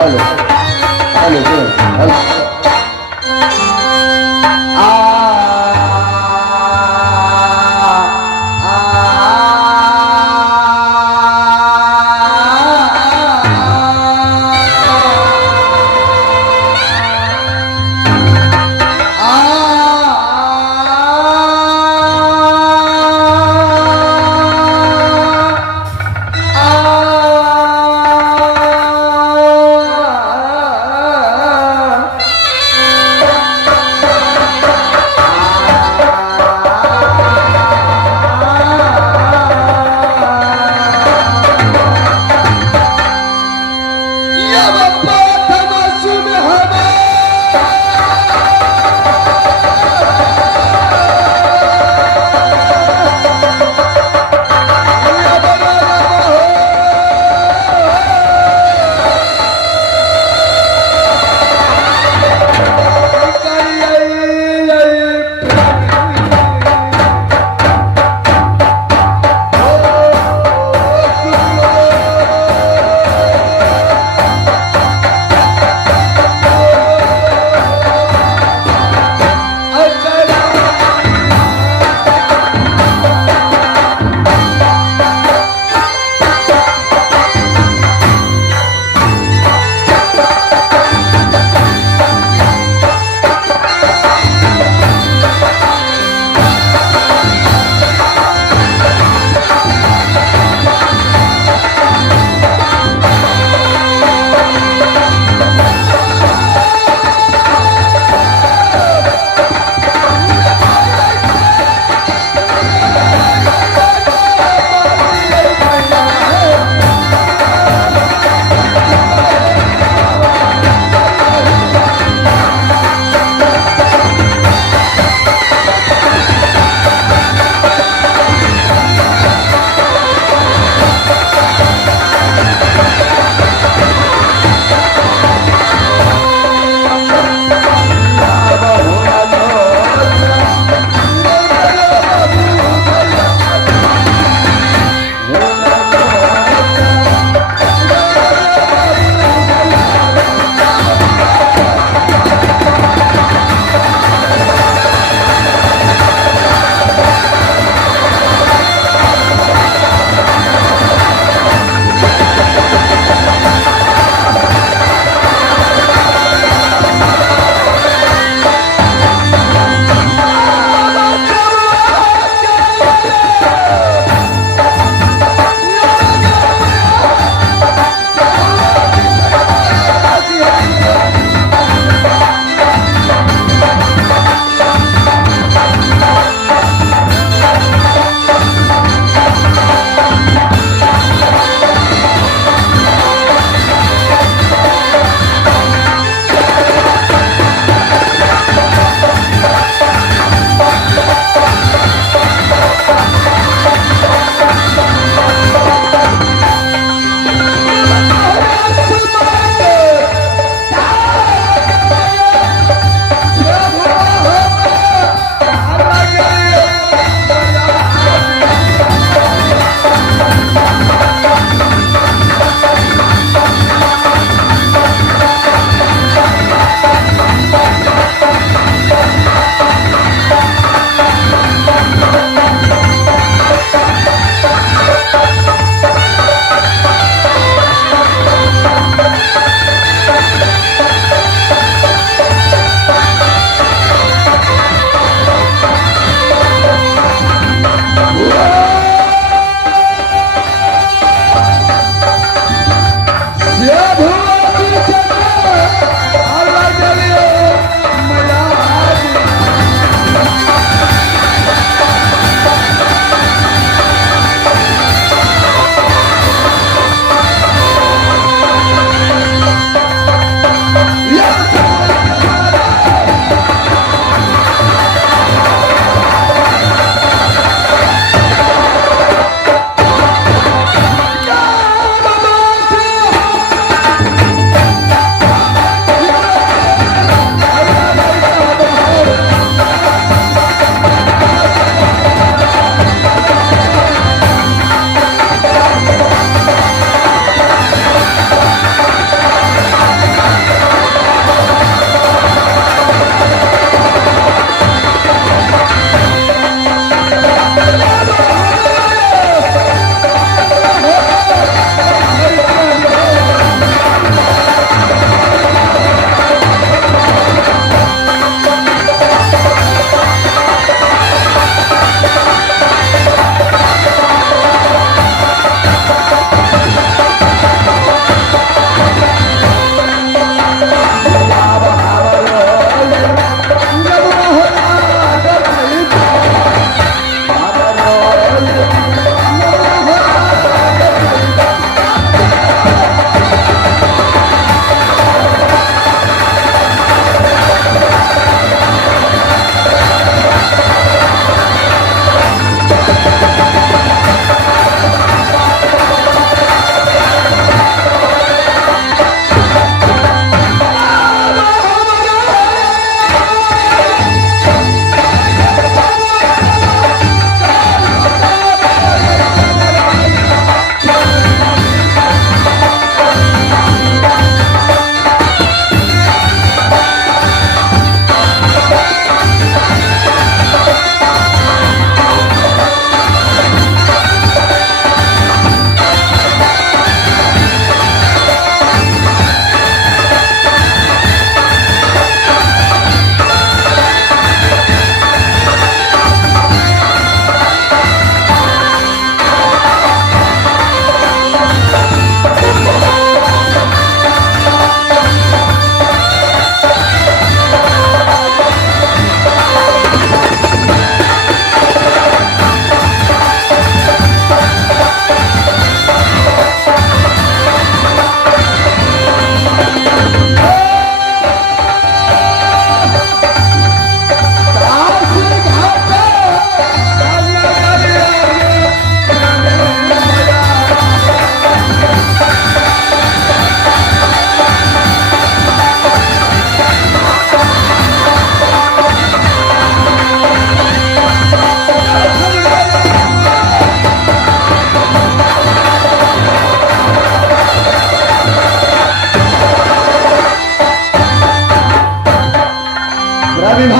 હાલો હાલો જો હાલો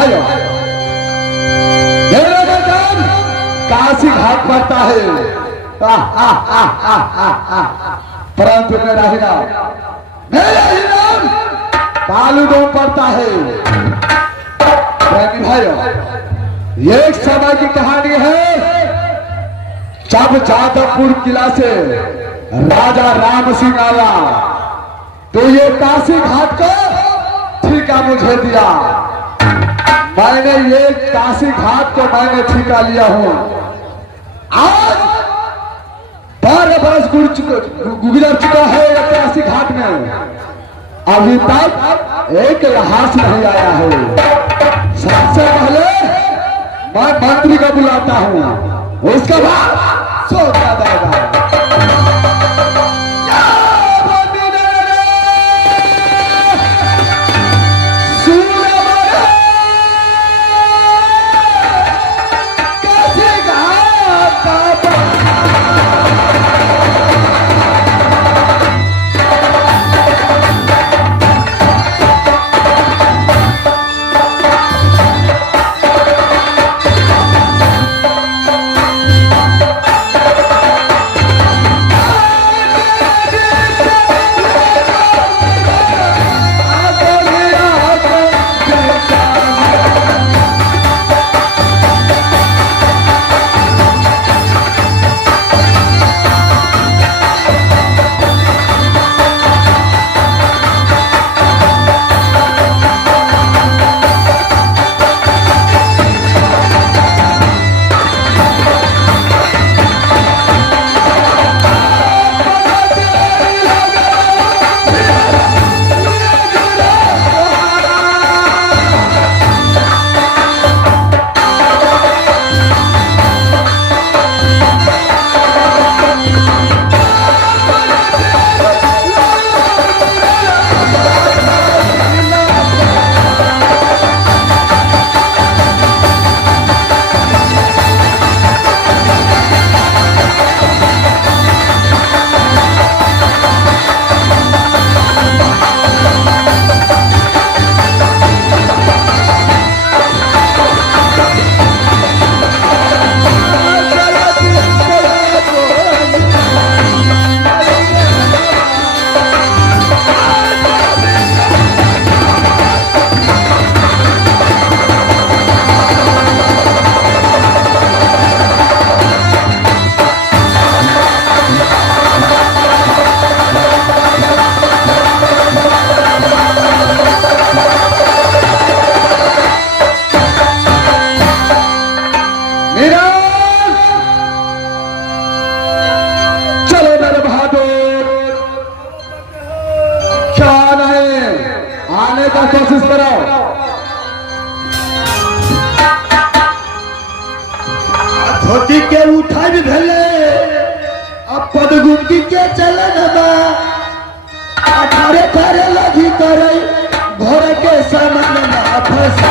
भाइयों, मेरे बचन काशी घाट पड़ता है, परंतु मेरा हीरा कालूडोम पड़ता है। भाइयों, ये एक समय की कहानी है जब जादवपुर किला से राजा राम सिंह आया तो ये काशी घाट को ठेका मुझे दिया। मैंने ये काशी घाट को मैंने ठेका लिया हूं। आज 12 वर्ष गुजर चुका है ये काशी घाट में, अभी तक एक लाश नहीं आया है। सबसे पहले मैं मंत्री को बुलाता हूं, उसके बाद सोचा जाएगा। कोशिश करो। धोती के उठाई भी भेले, अब पदगुंडी के चले ना, अठारे करे लगी करे, घोड़े के सामने ना फंसा।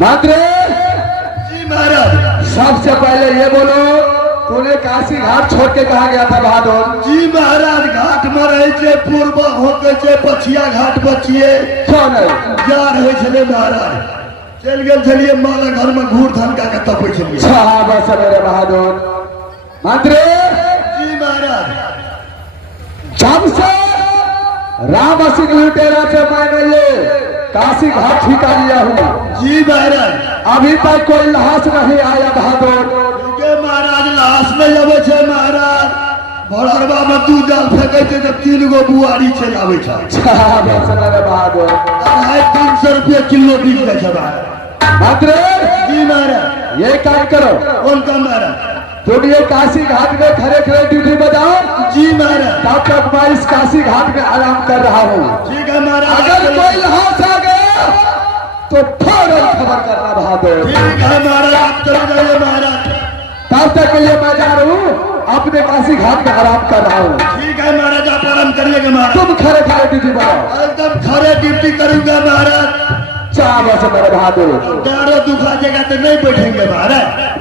मंत्री जी महाराज। सबसे पहले ये बोलो, तूने काशी घाट छोड़ के कहा गया था बहादुर? जी महाराज, घाट में रहे छे पूर्व होके छे पछिया घाट बचिए क्यों नहीं? जा रहे छले महाराज। चल गए छलिए माला घर में घूर धनका के तपे छलिए। साहब मेरे बहादुर। मंत्री जी महाराज। जब से राम सिंह लुटेरा से मैंने ये काशी घाट ठिका लिया हूँ, जी महाराज। अभी तक कोई लाश नहीं आया बहादुर। के महाराज लाश नहीं आवे छे महाराज। भोरवा में तू जाल फेंके छे तो 3 गो बुआरी चल आवे छे। साहब मेरे बहादुर। 300 रुपया किलो बिक जाए छे महाराज। मंत्री जी महाराज। ये काम करो, कौन का महाराज? तुम ये काशी घाट में खड़े खड़े ड्यूटी बजाओ। जी महाराज। तब तक मैं इस काशी घाट में आराम कर रहा हूँ। ठीक है महाराज। अगर कोई लाश आ गया तो फौरन खबर करना बहादुर। ठीक है महाराज, आप चले जाइए महाराज। तब तक के लिए मैं जा रहा हूँ, अपने काशी घाट में आराम कर रहा हूँ। ठीक है महाराज, आप आराम करिएगा महाराज। तुम खड़े खड़े ड्यूटी बनाओ। एकदम खड़े ड्यूटी करूंगा महाराज। चार बजे मेरे बहादुर। दारो दुखा जगह तो नहीं बैठेंगे महाराज।